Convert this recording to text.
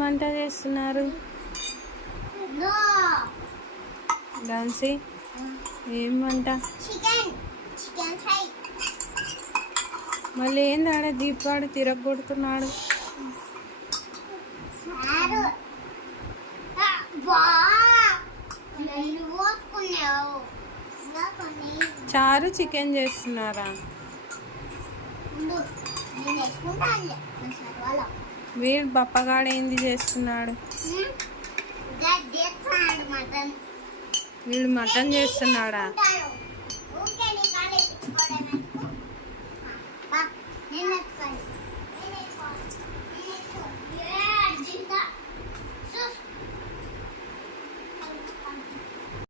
వంట చేస్తున్నారు? డాన్సీ ఏం వంట? మళ్ళీ ఏంది ఆడ దీపాడు తిరగొడుతున్నాడు? చారు చికెన్ చేస్తున్నారా? వీడు బప్పగాడు ఏంది చేస్తున్నాడు? మటన్ వీడు మటన్ చేస్తున్నాడా? నిన్న